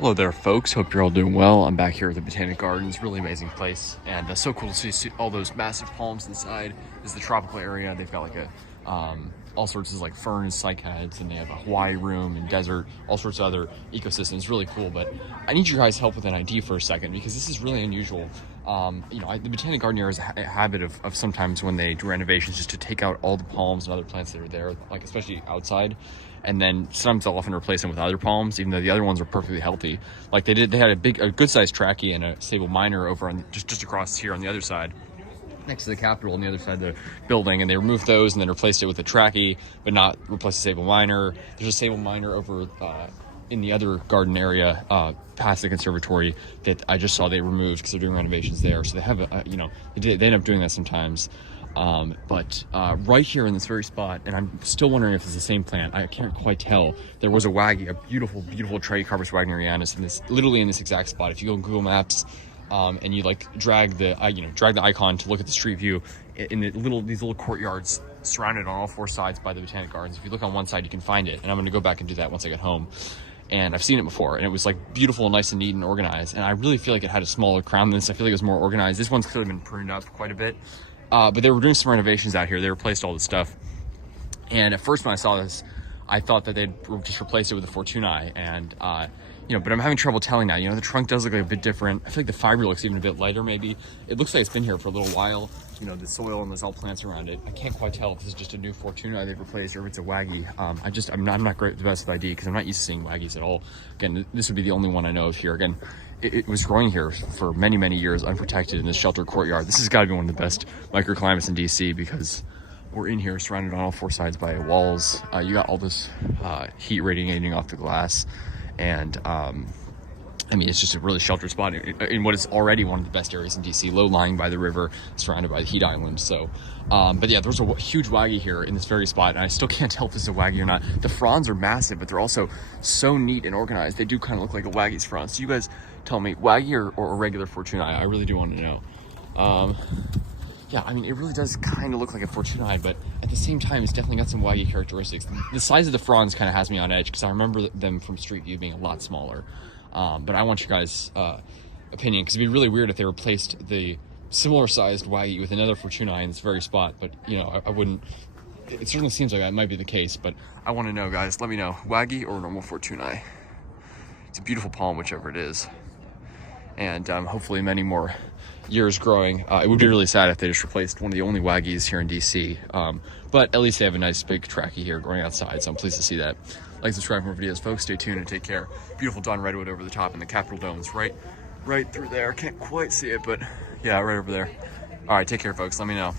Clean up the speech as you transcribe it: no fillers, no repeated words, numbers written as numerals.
Hello there, folks. Hope you're all doing well. I'm back here at the Botanic Gardens. Really amazing place, and so cool to see all those massive palms inside. This is the tropical area. They've got like a all sorts of like ferns, cycads, and they have a Hawaii room and desert, all sorts of other ecosystems. Really cool. But I need your guys' help with an idea for a second because this is really unusual. The Botanic Garden here has a habit of sometimes when they do renovations just to take out all the palms and other plants that are there, like especially outside. And then sometimes they'll often replace them with other palms, even though the other ones are perfectly healthy. Like they had a good-sized trachea and a sable minor over on just across here on the other side, next to the Capitol on the other side of the building, and they removed those and then replaced it with a trachea, but not replaced the sable minor. There's a sable minor over in the other garden area past the conservatory that I just saw they removed because they're doing renovations there. So they have they end up doing that sometimes. But right here in this very spot, and I'm still wondering if it's the same plant, I can't quite tell, there was a beautiful Trachycarpus wagnerianus literally in this exact spot. If you go on Google Maps and you like drag the icon to look at the street view in these little courtyards surrounded on all four sides by the Botanic Gardens. If you look on one side, you can find it, and I'm going to go back and do that once I get home. And I've seen it before, and it was like beautiful and nice and neat and organized, and I really feel like it had a smaller crown than this. I feel like it was more organized. This one's clearly been pruned up quite a bit. But they were doing some renovations out here. They replaced all this stuff. And at first when I saw this, I thought that they'd just replaced it with a fortunei. And, but I'm having trouble telling now. The trunk does look like a bit different. I feel like the fiber looks even a bit lighter maybe. It looks like it's been here for a little while. The soil and there's all plants around it. I can't quite tell if this is just a new fortunei they've replaced or if it's a waggy. I'm not great with the best with ID because I'm not used to seeing waggies at all. Again, this would be the only one I know of here. Again, it was growing here for many, many years, unprotected in this sheltered courtyard. This has got to be one of the best microclimates in DC because we're in here surrounded on all four sides by walls. You got all this heat radiating off the glass. And it's just a really sheltered spot in what is already one of the best areas in DC, low-lying by the river, surrounded by the heat island. So, but yeah, there's a huge waggy here in this very spot, and I still can't tell if this is a waggy or not. The fronds are massive, but they're also so neat and organized. They do kind of look like a waggy's frond. So you guys tell me, waggy or a regular fortunei? I really do want to know. It really does kind of look like a fortunei, but at the same time, it's definitely got some waggy characteristics. The size of the fronds kind of has me on edge because I remember them from street view being a lot smaller. But I want your guys' opinion because it'd be really weird if they replaced the similar sized waggy with another fortunei in this very spot. But I wouldn't. It certainly seems like that might be the case. But I want to know, guys. Let me know, waggy or normal fortunei. It's a beautiful palm, whichever it is, and hopefully many more years growing. It would be really sad if they just replaced one of the only waggies here in DC. But at least they have a nice big trachea here growing outside, so I'm pleased to see that. Like, subscribe for more videos, folks. Stay tuned and take care. Beautiful Dawn redwood over the top, and the Capitol dome's right through there. Can't quite see it, but yeah, right over there. All right, take care, folks. Let me know.